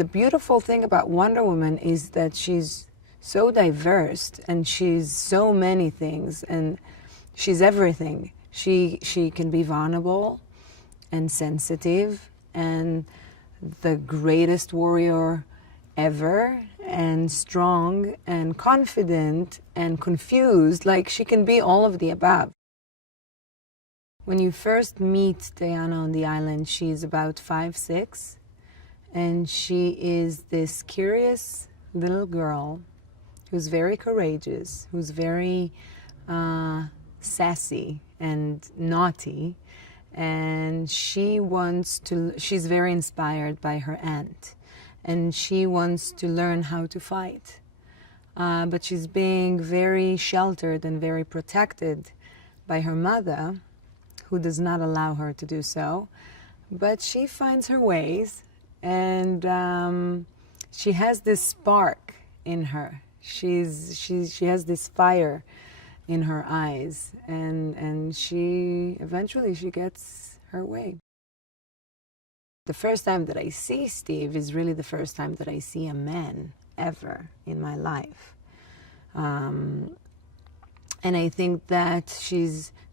the beautiful thing about Wonder Woman is that she's so diverse and she's so many things and she's everything. She can be vulnerable and sensitive and the greatest warrior ever and strong and confident and confused. Like, she can be all of the above. When you first meet Diana on the island, she's about 5'6", and she is this curious little girl who's very courageous, who's very sassy and naughty, and she's very inspired by her aunt, and she wants to learn how to fight. But she's being very sheltered and very protected by her mother, who does not allow her to do so. But she finds her ways, and she has this spark in her. She has this fire in her eyes, and she eventually gets her way. The first time that I see Steve is really the first time that I see a man ever in my life. And I think that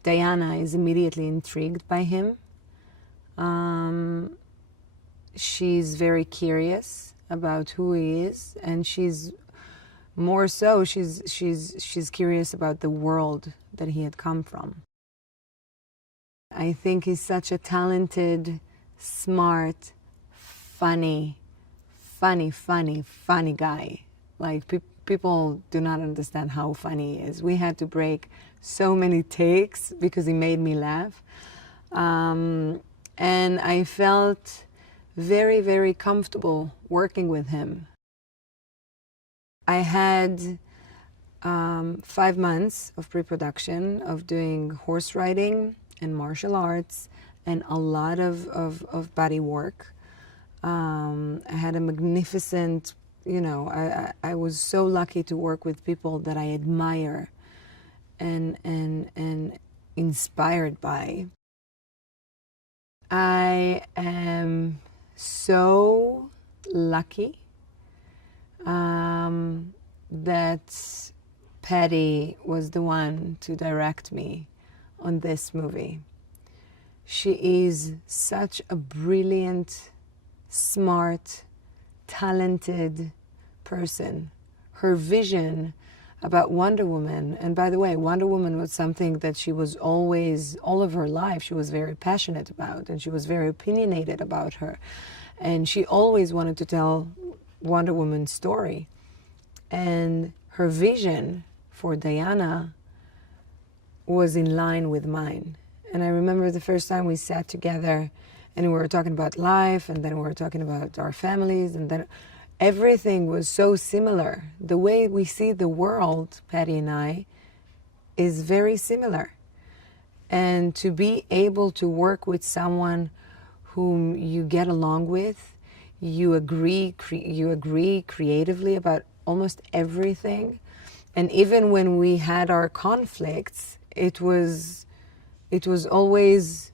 Diana is immediately intrigued by him. She's very curious about who he is, and she's more so, she's curious about the world that he had come from. I think he's such a talented, smart, funny guy. Like, people do not understand how funny he is. We had to break so many takes because he made me laugh. And I felt very, very comfortable working with him. I had 5 months of pre-production of doing horse riding and martial arts and a lot of body work. I had a magnificent, I was so lucky to work with people that I admire and inspired by. I am so lucky that Patty was the one to direct me on this movie. She is such a brilliant, smart, talented person. Her vision about Wonder Woman, and by the way, Wonder Woman was something that she was always, all of her life, she was very passionate about, and she was very opinionated about her. And she always wanted to tell Wonder Woman's story. And her vision for Diana was in line with mine. And I remember the first time we sat together and we were talking about life, and then we were talking about our families, and then everything was so similar. The way we see the world, Patty and I, is very similar. And to be able to work with someone whom you get along with, you agree creatively about almost everything. And even when we had our conflicts, it was always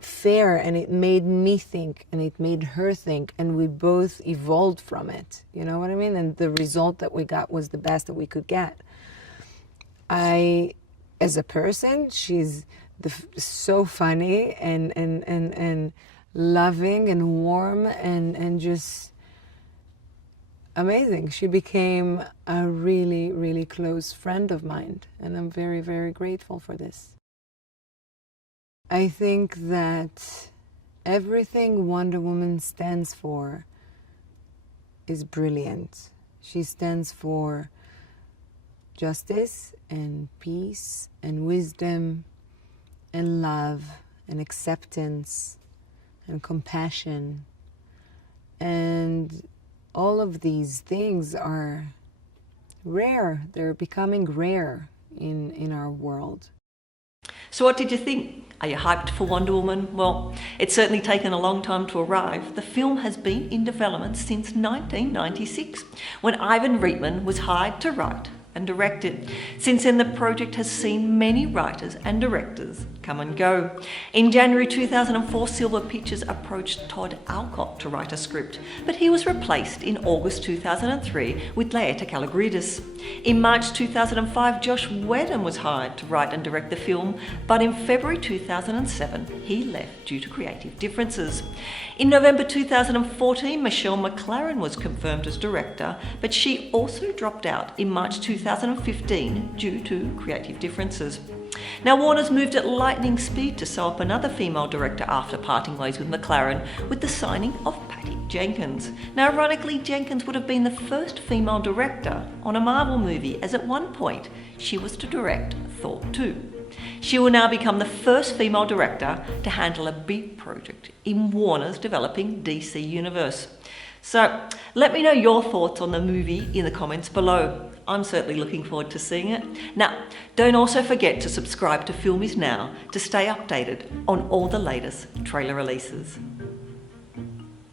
fair, and it made me think and it made her think, and we both evolved from it. You know what I mean? And the result that we got was the best that we could get. As a person, she's so funny and loving and warm and just amazing. She became a really, really close friend of mine, and I'm very, very grateful for this. I think that everything Wonder Woman stands for is brilliant. She stands for justice and peace and wisdom and love and acceptance and compassion. And all of these things are rare. They're becoming rare in our world. So what did you think? Are you hyped for Wonder Woman? Well, it's certainly taken a long time to arrive. The film has been in development since 1996, when Ivan Reitman was hired to write and direct it. Since then, the project has seen many writers and directors come and go. In January 2004, Silver Pictures approached Todd Alcott to write a script, but he was replaced in August 2003 with Laeta Kalogridis. In March 2005, Josh Whedon was hired to write and direct the film, but in February 2007, he left due to creative differences. In November 2014, Michelle McLaren was confirmed as director, but she also dropped out in March 2015 due to creative differences. Now, Warner's moved at lightning speed to sew up another female director after parting ways with McLaren with the signing of Patty Jenkins. Now, ironically, Jenkins would have been the first female director on a Marvel movie, as at one point she was to direct Thor 2. She will now become the first female director to handle a big project in Warner's developing DC universe. So, let me know your thoughts on the movie in the comments below. I'm certainly looking forward to seeing it. Now, don't also forget to subscribe to Film Is Now to stay updated on all the latest trailer releases.